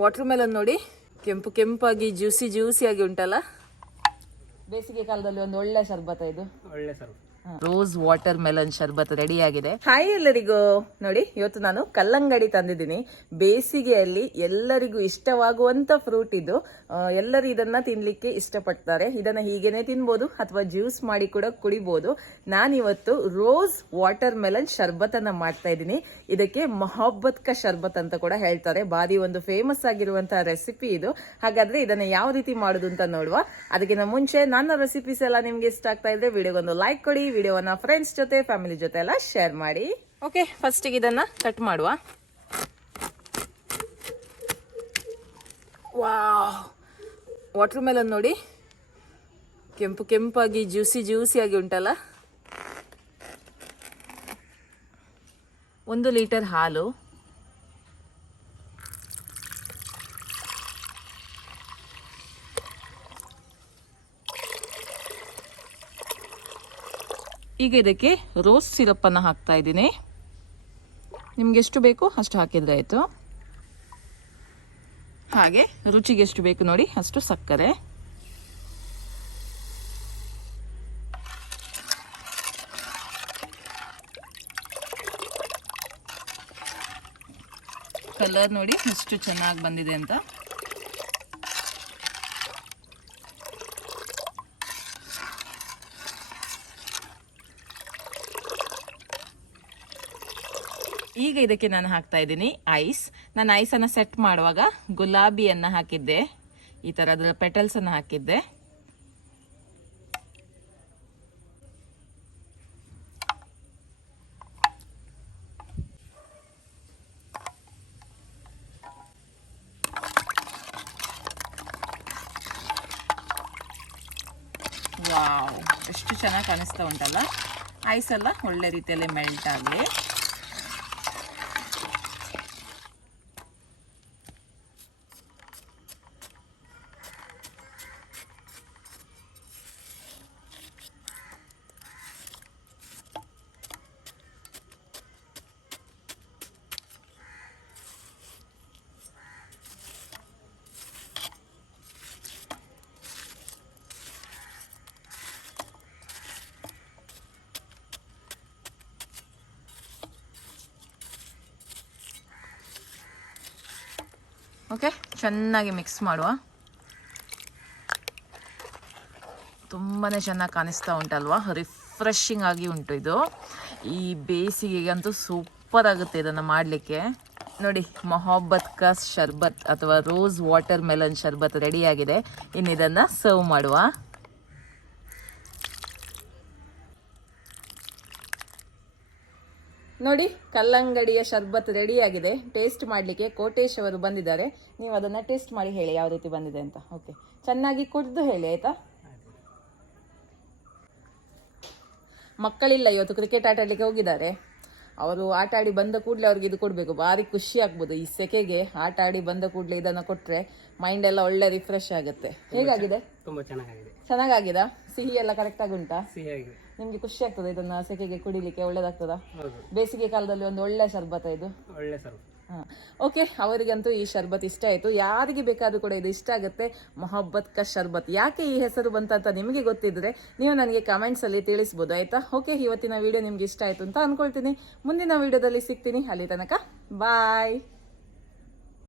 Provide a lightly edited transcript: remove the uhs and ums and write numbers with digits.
Water melon ನೋಡಿ, ಕೆಂಪು ಕೆಂಪಾಗಿ ಜ್ಯೂಸಿಯಾಗಿ ಉಂಟಲ್ಲ. ಬೇಸಿಗೆ ಕಾಲದಲ್ಲಿ ಒಂದು ಒಳ್ಳೆ ಶರ್ಬತ್ ಇದು. ಒಳ್ಳೆ ಶರ್ಬತ್. ರೋಸ್ ವಾಟರ್ ಮೆಲನ್ ಶರ್ಬತ್ ರೆಡಿ ಆಗಿದೆ. ಹಾಯ್ ಎಲ್ಲರಿಗೂ. ನೋಡಿ, ಇವತ್ತು ನಾನು ಕಲ್ಲಂಗಡಿ ತಂದಿದ್ದೀನಿ. ಬೇಸಿಗೆಯಲ್ಲಿ ಎಲ್ಲರಿಗೂ ಇಷ್ಟವಾಗುವಂತ ಫ್ರೂಟ್ ಇದು. ಎಲ್ಲರೂ ಇದನ್ನ ತಿನ್ಲಿಕ್ಕೆ ಇಷ್ಟಪಡ್ತಾರೆ. ಇದನ್ನ ಹೀಗೇನೆ ತಿನ್ಬೋದು ಅಥವಾ ಜ್ಯೂಸ್ ಮಾಡಿ ಕೂಡ ಕುಡಿಬಹುದು. ನಾನಿವತ್ತು ರೋಸ್ ವಾಟರ್ ಮೆಲನ್ ಶರ್ಬತ್ ಅನ್ನ ಮಾಡ್ತಾ ಇದ್ದೀನಿ. ಇದಕ್ಕೆ ಮೊಹಬ್ಬತ್ ಕಾ ಶರ್ಬತ್ ಅಂತ ಕೂಡ ಹೇಳ್ತಾರೆ. ಬಾರಿ ಒಂದು ಫೇಮಸ್ ಆಗಿರುವಂತಹ ರೆಸಿಪಿ ಇದು. ಹಾಗಾದ್ರೆ ಇದನ್ನ ಯಾವ ರೀತಿ ಮಾಡುದು ಅಂತ ನೋಡುವ. ಅದಕ್ಕಿಂತ ಮುಂಚೆ ನನ್ನ ರೆಸಿಪೀಸ್ ಎಲ್ಲ ನಿಮ್ಗೆ ಇಷ್ಟ ಆಗ್ತಾ ಇದ್ರೆ ವಿಡಿಯೋಗೊಂದು ಲೈಕ್ ಕೊಡಿ. ವಿಡಿಯೋವನ್ನ ಫ್ರೆಂಡ್ಸ್ ಜೊತೆ ಫ್ಯಾಮಿಲಿ ಜೊತೆ ಎಲ್ಲ ಶೇರ್ ಮಾಡಿ. ಓಕೆ, ಫಸ್ಟಿಗೆ ಇದನ್ನ ಕಟ್ ಮಾಡುವ. ವಾಟರ್ ಮೆಲನ್ ನೋಡಿ, ಕೆಂಪು ಕೆಂಪಾಗಿ ಜ್ಯೂಸಿಯಾಗಿ ಉಂಟಲ್ಲ. 1 ಲೀಟರ್ ಹಾಲು, ಈಗ ಇದಕ್ಕೆ ರೋಸ್ ಸಿರಪ್ ಅನ್ನು ಹಾಕ್ತಾ ಇದ್ದೀನಿ. ನಿಮ್ಗೆ ಎಷ್ಟು ಬೇಕು ಅಷ್ಟು ಹಾಕಿದ್ರೆ ಆಯ್ತು. ಹಾಗೆ ರುಚಿಗೆ ಎಷ್ಟು ಬೇಕು ನೋಡಿ ಅಷ್ಟು ಸಕ್ಕರೆ, ಕಲರ್ ನೋಡಿ ಎಷ್ಟು ಚೆನ್ನಾಗಿ ಬಂದಿದೆ ಅಂತ. ಈಗ ಇದಕ್ಕೆ ನಾನು ಹಾಕ್ತಾ ಇದ್ದೀನಿ ಐಸ್. ನಾನು ಐಸನ್ನು ಸೆಟ್ ಮಾಡುವಾಗ ಗುಲಾಬಿಯನ್ನು ಹಾಕಿದ್ದೆ, ಈ ಥರ ಅದರ ಪೆಟಲ್ಸ್ ಅನ್ನು ಹಾಕಿದ್ದೆ. ವಾವ್, ಎಷ್ಟು ಚೆನ್ನಾಗಿ ಕಾಣಿಸ್ತಾ ಉಂಟಲ್ಲ. ಐಸ್ ಎಲ್ಲ ಒಳ್ಳೆ ರೀತಿಯಲ್ಲಿ ಮೆಲ್ಟ್ ಆಗಲಿ. ಓಕೆ, ಚೆನ್ನಾಗಿ ಮಿಕ್ಸ್ ಮಾಡುವ. ತುಂಬಾ ಚೆನ್ನಾಗಿ ಕಾಣಿಸ್ತಾ ಉಂಟಲ್ವಾ, ರಿಫ್ರೆಶಿಂಗ್ ಆಗಿ ಉಂಟು ಇದು. ಈ ಬೇಸಿಗೆಗಂತೂ ಸೂಪರ್ ಆಗುತ್ತೆ ಇದನ್ನು ಮಾಡಲಿಕ್ಕೆ. ನೋಡಿ, ಮೊಹಬ್ಬತ್ ಕಾ ಶರ್ಬತ್ ಅಥವಾ ರೋಸ್ ವಾಟರ್ ಮೆಲನ್ ಶರ್ಬತ್ ರೆಡಿ ಆಗಿದೆ. ಇನ್ನು ಇದನ್ನು ಸರ್ವ್ ಮಾಡುವ. ನೋಡಿ, ಕಲ್ಲಂಗಡಿಯ ಶರ್ಬತ್ ರೆಡಿ ಆಗಿದೆ. ಟೇಸ್ಟ್ ಮಾಡಲಿಕ್ಕೆ ಕೋಟೇಶ್ ಅವರು ಬಂದಿದ್ದಾರೆ. ನೀವು ಅದನ್ನು ಟೇಸ್ಟ್ ಮಾಡಿ ಹೇಳಿ ಯಾವ ರೀತಿ ಬಂದಿದೆ ಅಂತ. ಓಕೆ, ಚೆನ್ನಾಗಿ ಕುಡಿದು ಹೇಳಿ ಆಯ್ತಾ. ಮಕ್ಕಳಿಲ್ಲ, ಇವತ್ತು ಕ್ರಿಕೆಟ್ ಆಟ ಆಡಲಿಕ್ಕೆ ಹೋಗಿದ್ದಾರೆ. ಅವರು ಆಟ ಆಡಿ ಬಂದ ಕೂಡಲೇ ಅವ್ರಿಗೆ ಇದು ಕೊಡಬೇಕು. ಭಾರಿ ಖುಷಿ ಆಗ್ಬೋದು ಈ ಸೆಕೆಗೆ. ಆಟ ಆಡಿ ಬಂದ ಕೂಡಲೇ ಇದನ್ನು ಕೊಟ್ಟರೆ ಮೈಂಡ್ ಎಲ್ಲ ಒಳ್ಳೆ ರಿಫ್ರೆಶ್ ಆಗುತ್ತೆ. ಹೇಗಾಗಿದೆ? ತುಂಬಾ ಚೆನ್ನಾಗಿದೆ. ಚೆನ್ನಾಗಾಗಿದಾ? ಸಿಹಿ ಎಲ್ಲ ಕರೆಕ್ಟ್ ಆಗಿ ಉಂಟಾ? ಸಿಹಿಯಾಗಿದೆ. ನಿಮ್ಗೆ ಖುಷಿ ಆಗ್ತದೆ ಇದನ್ನ ಸೆಕೆಗೆ ಕುಡಿಲಿಕ್ಕೆ? ಒಳ್ಳೇದಾಗ್ತದ? ಬೇಸಿಗೆ ಕಾಲದಲ್ಲಿ ಒಂದು ಒಳ್ಳೆ ಶರ್ಬತ್ ಇದು. ಒಳ್ಳೆ ಶರ್ಬತ್. ಓಕೆ, ಅವರಿಗಂತೂ ಈ ಶರ್ಬತ್ ಇಷ್ಟ ಆಯ್ತು. ಯಾರಿಗೆ ಬೇಕಾದ್ರೂ ಕೂಡ ಇದು ಇಷ್ಟ ಆಗುತ್ತೆ. ಮೊಹಬ್ಬತ್ ಕಾ ಶರ್ಬತ್. ಯಾಕೆ ಈ ಹೆಸರು ಬಂತ ನಿಮಗೆ ಗೊತ್ತಿದ್ರೆ ನೀವು ನನಗೆ ಕಮೆಂಟ್ಸ್ ಅಲ್ಲಿ ತಿಳಿಸಬಹುದು ಆಯ್ತಾ. ಓಕೆ, ಇವತ್ತಿನ ವಿಡಿಯೋ ನಿಮ್ಗೆ ಇಷ್ಟ ಆಯ್ತು ಅಂತ ಅನ್ಕೊಳ್ತೀನಿ. ಮುಂದಿನ ವಿಡಿಯೋದಲ್ಲಿ ಸಿಗ್ತೀನಿ. ಅಲ್ಲಿ ತನಕ ಬಾಯ್.